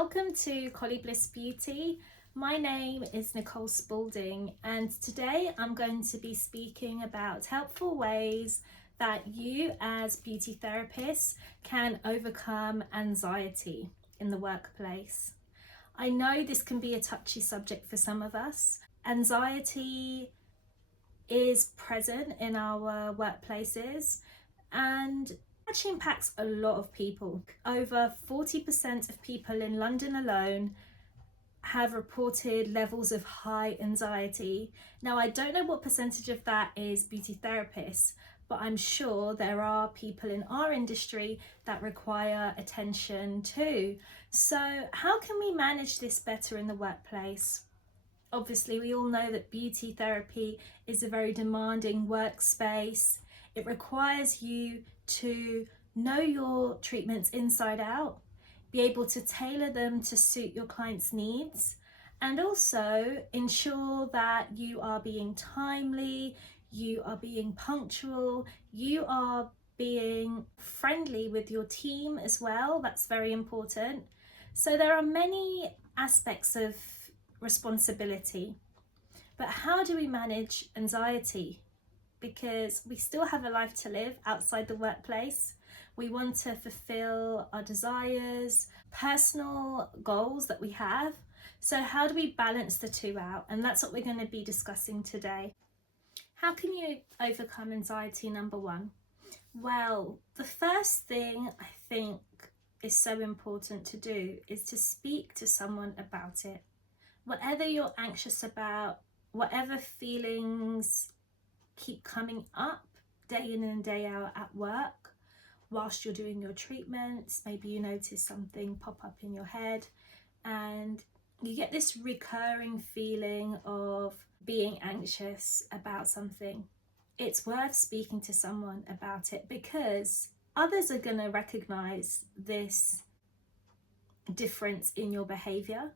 Welcome to Collie Bliss Beauty. My name is Nicole Spalding, and today I'm going to be speaking about helpful ways that you as beauty therapists can overcome anxiety in the workplace. I know this can be a touchy subject for some of us. Anxiety is present in our workplaces and actually impacts a lot of people. Over 40% of people in London alone have reported levels of high anxiety. Now, I don't know what percentage of that is beauty therapists, but I'm sure there are people in our industry that require attention too. So how can we manage this better in the workplace? Obviously, we all know that beauty therapy is a very demanding workspace. It requires you to know your treatments inside out, be able to tailor them to suit your client's needs, and also ensure that you are being timely, you are being punctual, you are being friendly with your team as well. That's very important. So there are many aspects of responsibility. But how do we manage anxiety? Because we still have a life to live outside the workplace. We want to fulfill our desires, personal goals that we have. So how do we balance the two out? And that's what we're going to be discussing today. How can you overcome anxiety, number one? Well, the first thing I think is so important to do is to speak to someone about it. Whatever you're anxious about, whatever feelings keep coming up day in and day out at work, whilst you're doing your treatments, maybe you notice something pop up in your head and you get this recurring feeling of being anxious about something. It's worth speaking to someone about it because others are going to recognize this difference in your behavior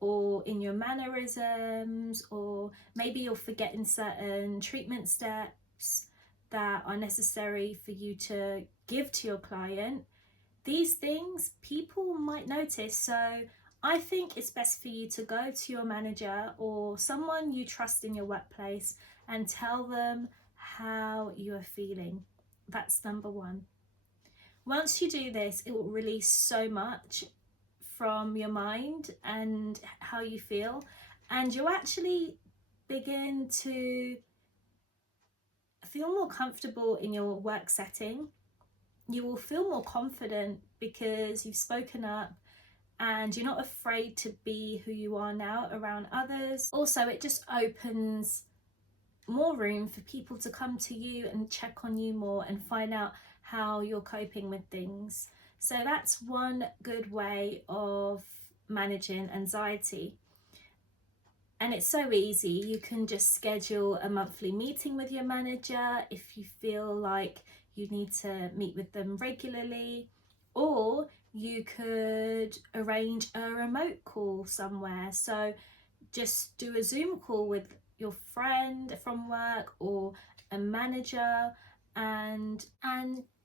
or in your mannerisms, or maybe you're forgetting certain treatment steps that are necessary for you to give to your client. These things people might notice. So I think it's best for you to go to your manager or someone you trust in your workplace and tell them how you are feeling. That's number one. Once you do this, it will release so much from your mind and how you feel, and you'll actually begin to feel more comfortable in your work setting. You will feel more confident because you've spoken up and you're not afraid to be who you are now around others. Also, it just opens more room for people to come to you and check on you more and find out how you're coping with things. So that's one good way of managing anxiety. And it's so easy. You can just schedule a monthly meeting with your manager if you feel like you need to meet with them regularly, or you could arrange a remote call somewhere. So just do a Zoom call with your friend from work or a manager and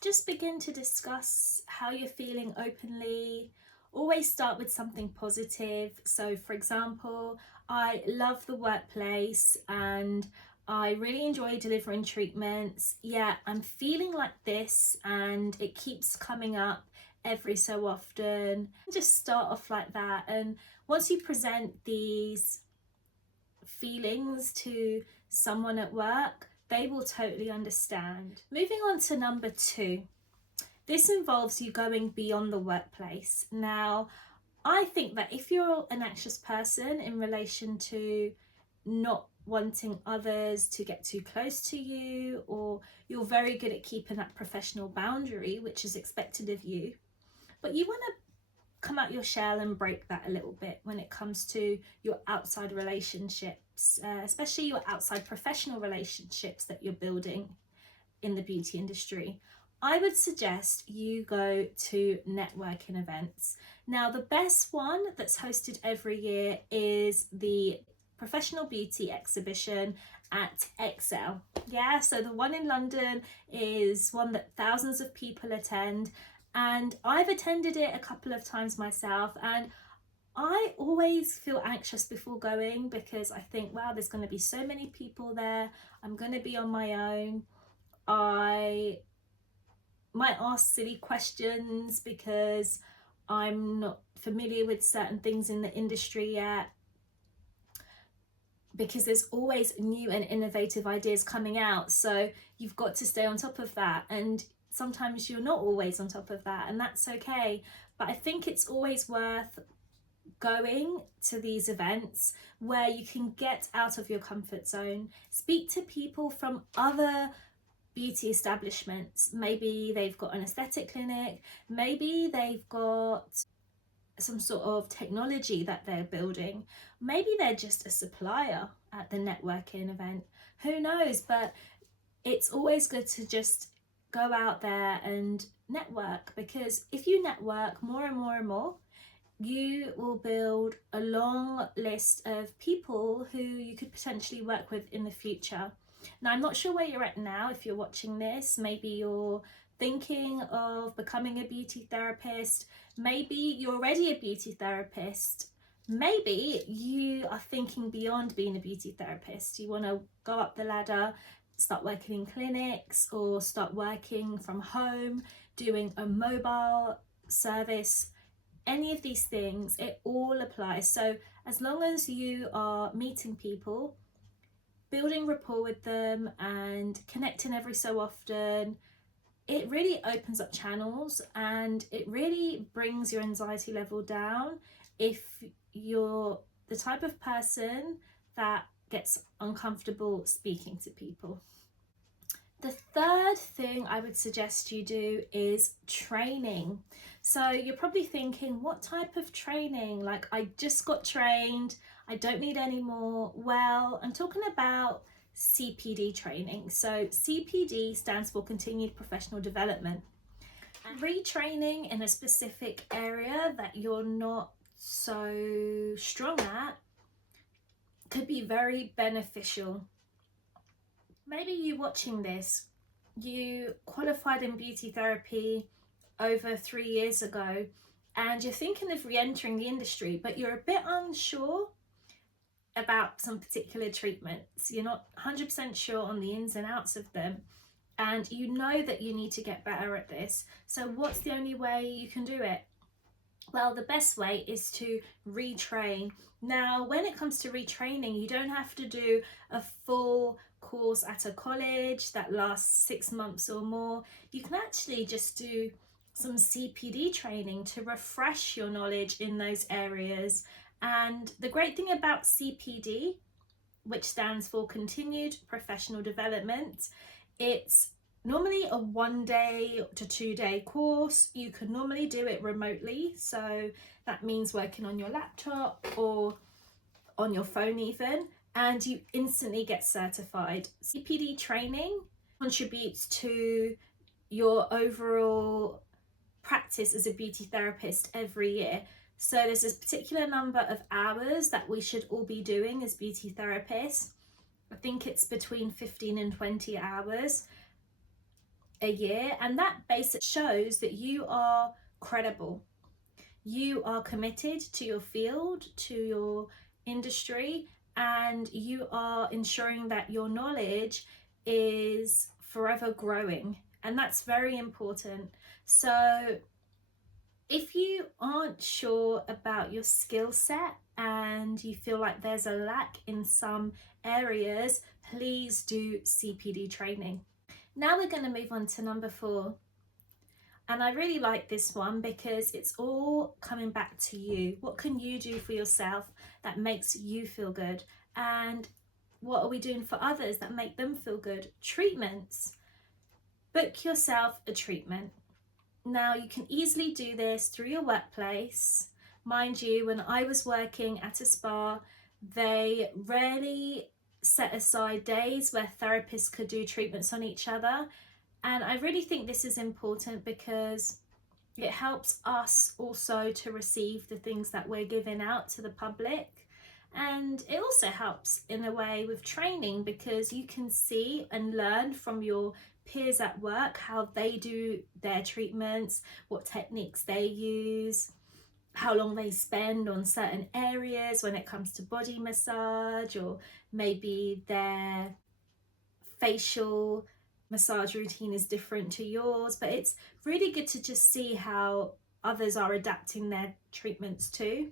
just begin to discuss how you're feeling openly. Always start with something positive. So for example, I love the workplace and I really enjoy delivering treatments. Yeah, I'm feeling like this and it keeps coming up every so often. Just start off like that, and once you present these feelings to someone at work, they will totally understand. Moving on to number two. This involves you going beyond the workplace. Now, I think that if you're an anxious person in relation to not wanting others to get too close to you, or you're very good at keeping that professional boundary, which is expected of you, but you want to come out your shell and break that a little bit when it comes to your outside relationships, especially your outside professional relationships that you're building in the beauty industry. I would suggest you go to networking events. Now, the best one that's hosted every year is the Professional Beauty Exhibition at Excel. Yeah, so the one in London is one that thousands of people attend, and I've attended it a couple of times myself, and I always feel anxious before going because I think, wow, there's going to be so many people there. I'm going to be on my own. I might ask silly questions because I'm not familiar with certain things in the industry yet, because there's always new and innovative ideas coming out. So you've got to stay on top of that. And sometimes you're not always on top of that, and that's okay. But I think it's always worth going to these events where you can get out of your comfort zone, speak to people from other beauty establishments. Maybe they've got an aesthetic clinic, maybe they've got some sort of technology that they're building, maybe they're just a supplier at the networking event, who knows. But it's always good to just go out there and network, because if you network more and more and more, you will build a long list of people who you could potentially work with in the future. Now, I'm not sure where you're at now. If you're watching this, maybe you're thinking of becoming a beauty therapist. Maybe you're already a beauty therapist. Maybe you are thinking beyond being a beauty therapist. You want to go up the ladder, start working in clinics, or start working from home, doing a mobile service. Any of these things, it all applies. So as long as you are meeting people, building rapport with them and connecting every so often, it really opens up channels and it really brings your anxiety level down if you're the type of person that gets uncomfortable speaking to people. The third thing I would suggest you do is training. So you're probably thinking, what type of training? Like, I just got trained, I don't need any more. Well, I'm talking about CPD training. So CPD stands for Continued Professional Development. Retraining in a specific area that you're not so strong at could be very beneficial. Maybe you watching this, you qualified in beauty therapy over 3 years ago and you're thinking of re-entering the industry, but you're a bit unsure about some particular treatments. You're not 100% sure on the ins and outs of them, and you know that you need to get better at this. So what's the only way you can do it? Well, the best way is to retrain. Now, when it comes to retraining, you don't have to do a full course at a college that lasts 6 months or more. You can actually just do some CPD training to refresh your knowledge in those areas. And the great thing about CPD, which stands for Continued Professional Development, it's normally a 1 day to 2 day course. You can normally do it remotely, so that means working on your laptop or on your phone even, and you instantly get certified. CPD training contributes to your overall practice as a beauty therapist every year. So there's this particular number of hours that we should all be doing as beauty therapists. I think it's between 15 and 20 hours a year, and that basically shows that you are credible, you are committed to your field, to your industry, and you are ensuring that your knowledge is forever growing, and that's very important. So if you aren't sure about your skill set and you feel like there's a lack in some areas, please do CPD training. Now we're going to move on to number 4. And I really like this one because it's all coming back to you. What can you do for yourself that makes you feel good? And what are we doing for others that make them feel good? Treatments. Book yourself a treatment. Now, you can easily do this through your workplace. Mind you, when I was working at a spa, they rarely set aside days where therapists could do treatments on each other. And I really think this is important because it helps us also to receive the things that we're giving out to the public. And it also helps in a way with training, because you can see and learn from your peers at work how they do their treatments, what techniques they use, how long they spend on certain areas when it comes to body massage, or maybe their facial massage routine is different to yours. But it's really good to just see how others are adapting their treatments too.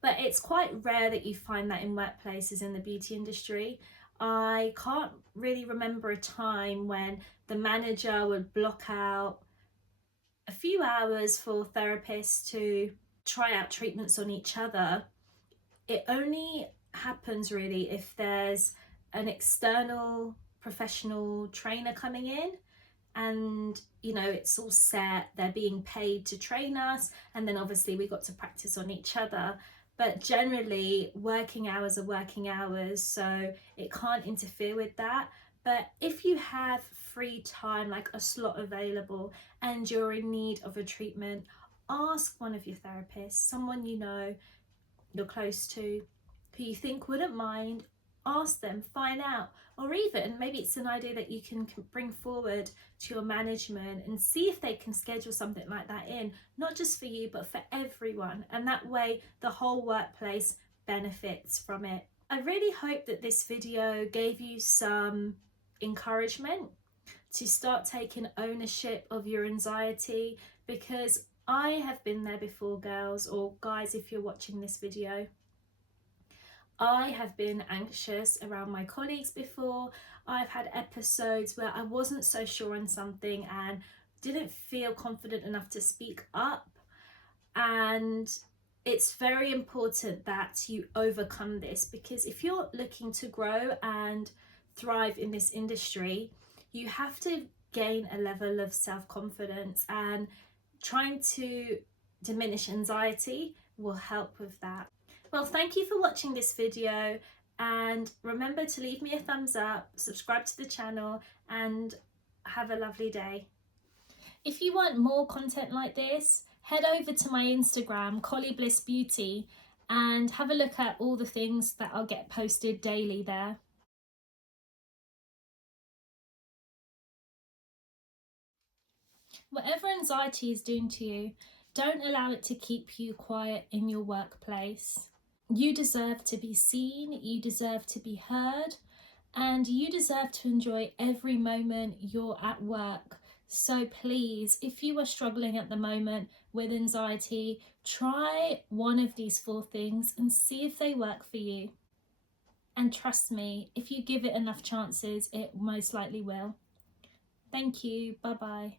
But it's quite rare that you find that in workplaces in the beauty industry. I can't really remember a time when the manager would block out a few hours for therapists to try out treatments on each other. It only happens really if there's an external professional trainer coming in, and it's all set, they're being paid to train us, and then obviously we got to practice on each other. But generally working hours are working hours, so it can't interfere with that. But if you have free time, like a slot available, and you're in need of a treatment, ask one of your therapists, someone you're close to, who you think wouldn't mind. Ask them, find out. Or even maybe it's an idea that you can bring forward to your management and see if they can schedule something like that in, not just for you but for everyone, and that way the whole workplace benefits from it. I really hope that this video gave you some encouragement to start taking ownership of your anxiety, because I have been there before, girls, or guys if you're watching this video. I have been anxious around my colleagues before. I've had episodes where I wasn't so sure on something and didn't feel confident enough to speak up. And it's very important that you overcome this, because if you're looking to grow and thrive in this industry, you have to gain a level of self-confidence, and trying to diminish anxiety will help with that. Well, thank you for watching this video, and remember to leave me a thumbs up, subscribe to the channel, and have a lovely day. If you want more content like this, head over to my Instagram, Collie Bliss Beauty, and have a look at all the things that I'll get posted daily there. Whatever anxiety is doing to you, don't allow it to keep you quiet in your workplace. You deserve to be seen, you deserve to be heard, and you deserve to enjoy every moment you're at work. So please, if you are struggling at the moment with anxiety, try one of these 4 things and see if they work for you. And trust me, if you give it enough chances, it most likely will. Thank you. Bye-bye.